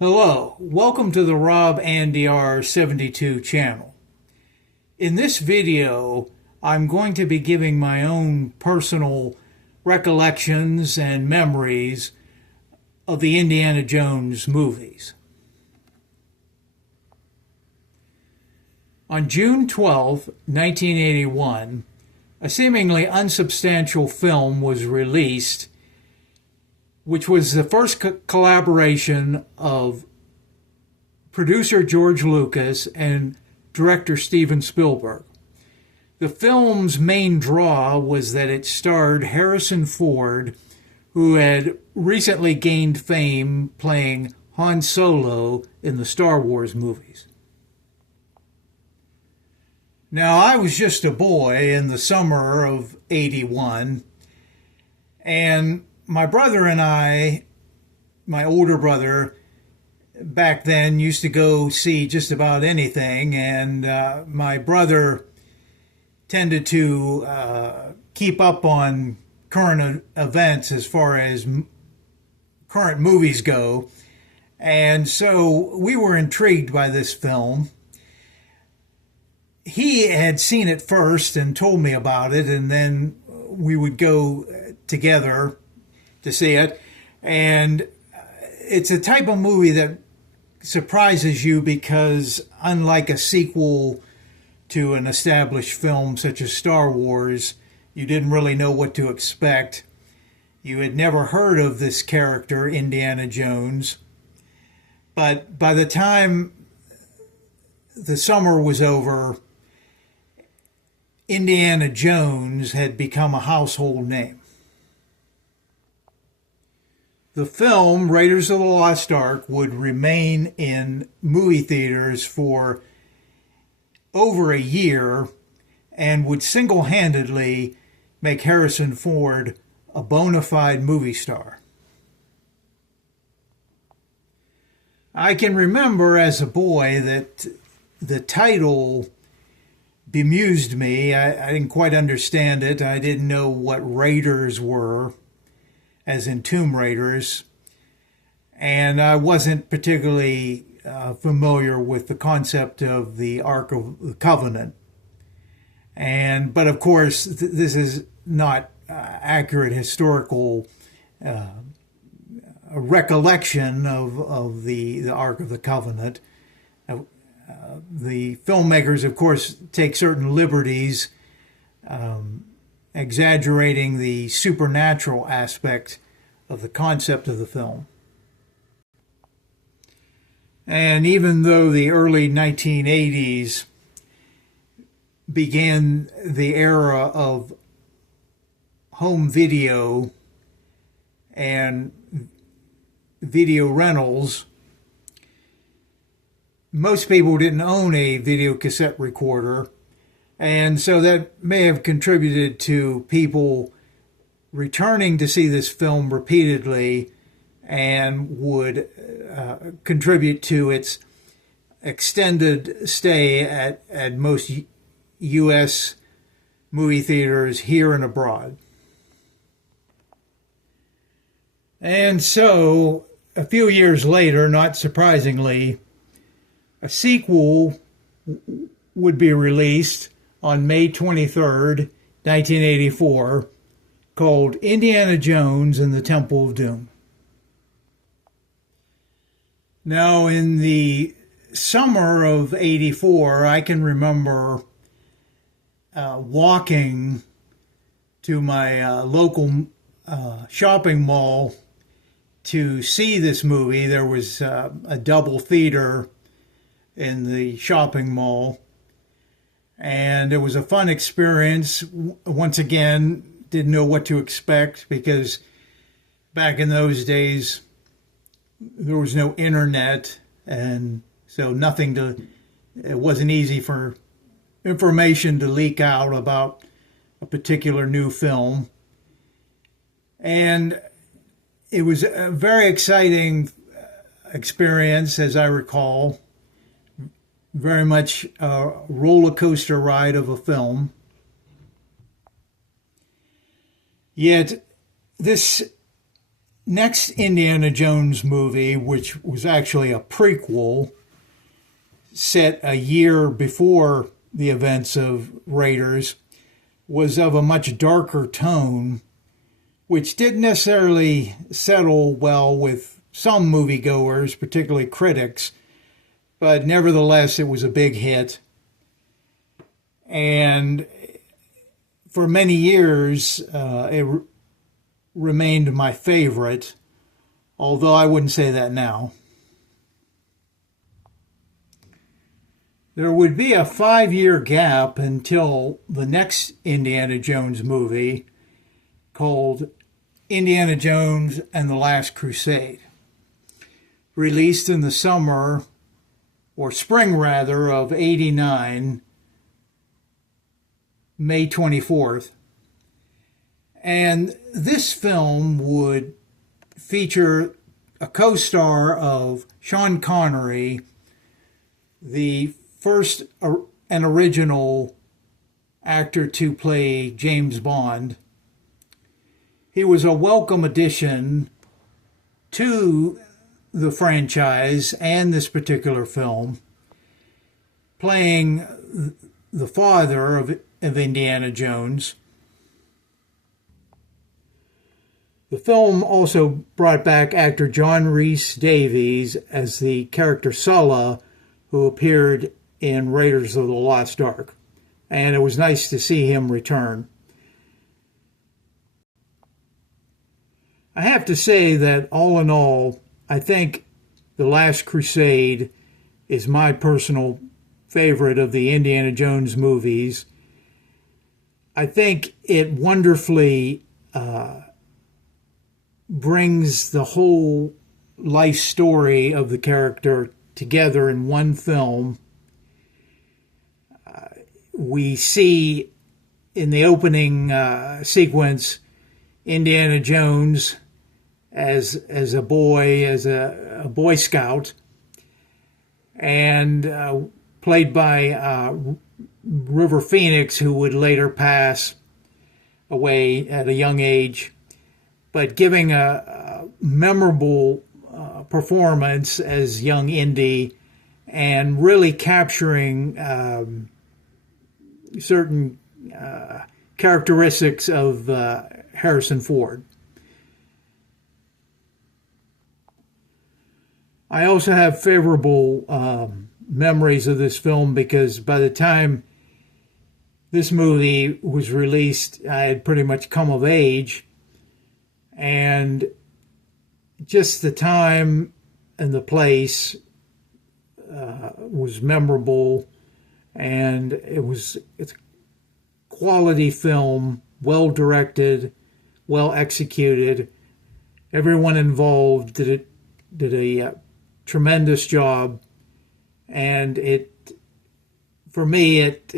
Hello, welcome to the Rob and Dr. 72 channel. In this video, I'm going to be giving my own personal recollections and memories of the Indiana Jones movies. On June 12, 1981, a seemingly unsubstantial film was released, which was the first collaboration of producer George Lucas and director Steven Spielberg. The film's main draw was that it starred Harrison Ford, who had recently gained fame playing Han Solo in the Star Wars movies. Now, I was just a boy in the summer of '81, and my brother and I, my older brother, back then used to go see just about anything, and my brother tended to keep up on current events as far as current movies go, and so we were intrigued by this film. He had seen it first and told me about it, and then we would go together to see it. And it's a type of movie that surprises you because, unlike a sequel to an established film such as Star Wars, you didn't really know what to expect. You had never heard of this character, Indiana Jones. But by the time the summer was over, Indiana Jones had become a household name. The film, Raiders of the Lost Ark, would remain in movie theaters for over a year and would single-handedly make Harrison Ford a bona fide movie star. I can remember as a boy that the title bemused me. I didn't quite understand it. I didn't know what Raiders were, as in Tomb Raiders, and I wasn't particularly familiar with the concept of the Ark of the Covenant. But of course, this is not accurate historical recollection of the Ark of the Covenant. The filmmakers, of course, take certain liberties, exaggerating the supernatural aspect of the concept of the film. And even though the early 1980s began the era of home video and video rentals, most people didn't own a video cassette recorder, and so that may have contributed to people returning to see this film repeatedly and would contribute to its extended stay at most U.S. movie theaters here and abroad. And so, a few years later, not surprisingly, a sequel would be released on May 23rd, 1984, called Indiana Jones and the Temple of Doom. Now, in the summer of '84, I can remember walking to my local shopping mall to see this movie. There was a double theater in the shopping mall, and it was a fun experience. Once again, didn't know what to expect because back in those days there was no internet, and so it wasn't easy for information to leak out about a particular new film. And it was a very exciting experience, as I recall. Very much a roller coaster ride of a film. Yet this next Indiana Jones movie, which was actually a prequel, set a year before the events of Raiders, was of a much darker tone, which didn't necessarily settle well with some moviegoers, particularly critics, but nevertheless it was a big hit. And for many years, it remained my favorite, although I wouldn't say that now. There would be a 5-year gap until the next Indiana Jones movie, called Indiana Jones and the Last Crusade, released in the summer, or spring rather, of '89, May 24th. And this film would feature a co-star of Sean Connery, the first and original actor to play James Bond. He was a welcome addition to the franchise and this particular film, playing the father of Indiana Jones. The film also brought back actor John Rhys Davies as the character Sulla, who appeared in Raiders of the Lost Ark, and it was nice to see him return. I have to say that all in all, I think The Last Crusade is my personal favorite of the Indiana Jones movies. I think it wonderfully brings the whole life story of the character together in one film. We see in the opening sequence Indiana Jones as a Boy Scout, and played by River Phoenix, who would later pass away at a young age, but giving a memorable performance as young Indy, and really capturing certain characteristics of Harrison Ford. I also have favorable memories of this film because by the time this movie was released, I had pretty much come of age, and just the time and the place was memorable, and it's a quality film, well directed, well executed. Everyone involved did a tremendous job, and for me it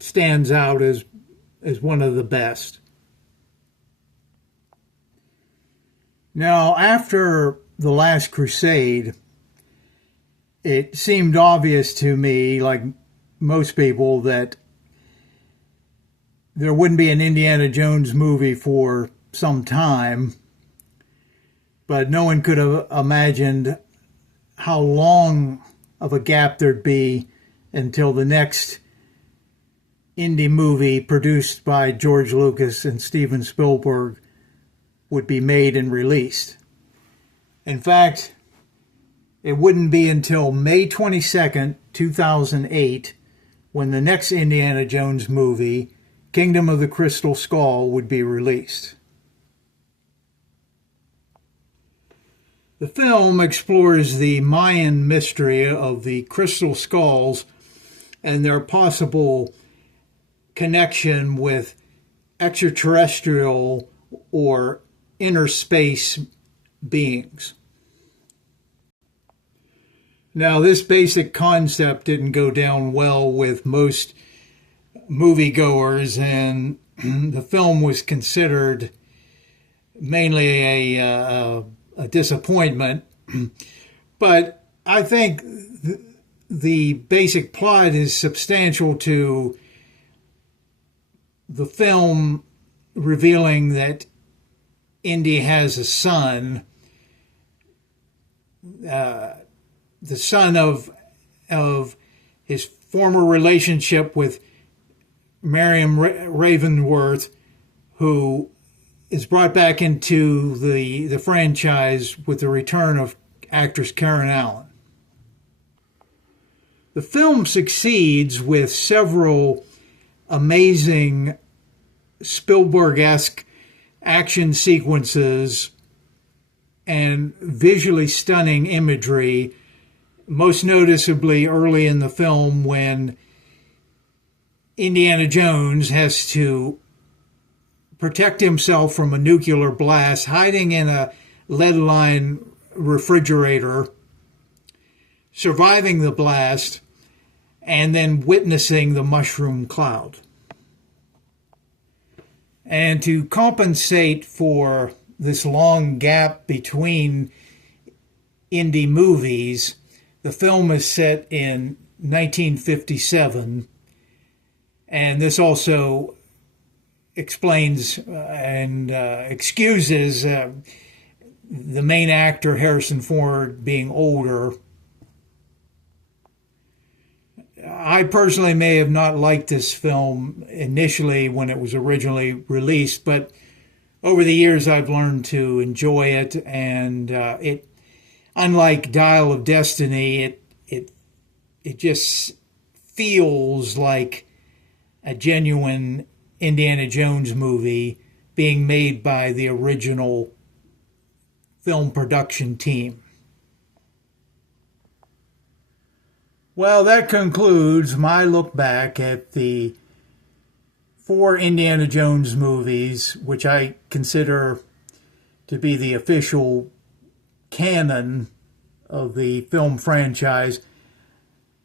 stands out as one of the best. Now, after The Last Crusade, it seemed obvious to me, like most people, that there wouldn't be an Indiana Jones movie for some time, but no one could have imagined how long of a gap there'd be until the next Indy movie produced by George Lucas and Steven Spielberg would be made and released. In fact, it wouldn't be until May 22nd, 2008, when the next Indiana Jones movie, Kingdom of the Crystal Skull, would be released. The film explores the Mayan mystery of the crystal skulls and their possible connection with extraterrestrial or inner space beings. Now, this basic concept didn't go down well with most moviegoers, and the film was considered mainly a disappointment. But I think the basic plot is substantial to the film, revealing that Indy has a son, the son of his former relationship with Marion Ravenworth, who is brought back into the franchise with the return of actress Karen Allen. The film succeeds with several amazing Spielberg-esque action sequences and visually stunning imagery, most noticeably early in the film when Indiana Jones has to protect himself from a nuclear blast, hiding in a lead-lined refrigerator, surviving the blast, and then witnessing the mushroom cloud. And to compensate for this long gap between Indy movies, the film is set in 1957, and this also explains and excuses the main actor, Harrison Ford, being older. I personally may have not liked this film initially when it was originally released, but over the years I've learned to enjoy it, and it, unlike Dial of Destiny, it just feels like a genuine Indiana Jones movie being made by the original film production team. Well, that concludes my look back at the 4 Indiana Jones movies, which I consider to be the official canon of the film franchise.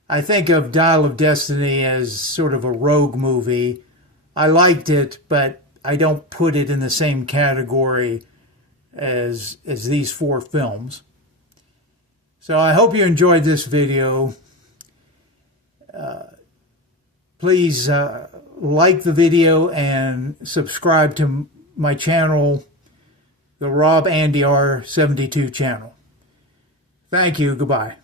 I think of Dial of Destiny as sort of a rogue movie. I liked it, but I don't put it in the same category as these 4 films. So I hope you enjoyed this video. Please like the video and subscribe to my channel, the Rob Andy R 72 channel. Thank you. Goodbye.